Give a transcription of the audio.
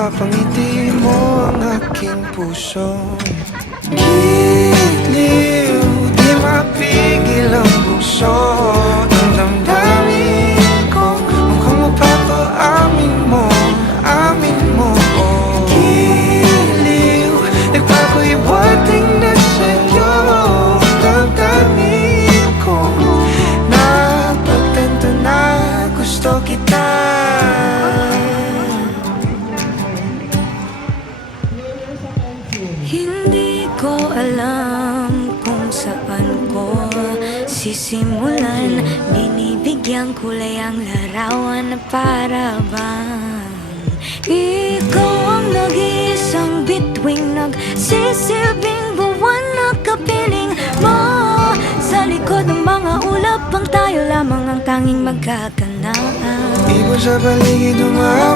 napapangiti mo ang aking puso. Giliw, di mapigil ang puso. Ang damdamin ko, mukhang mapapaamin mo, amin mo. Giliw, nagpapahiwating na sa'yo. Ang damdamin ko, napagtanto na gusto kita. Hindi ko alam kung saan ko sisimulan. Binibigyan kulay ang larawan na para bang ikaw ang nag-iisang bituing, nagsisilbing buwan na kapiling mo. Sa likod ng mga ulap ang tayo lamang ang tanging magkakanaan. Ibon sa paligid,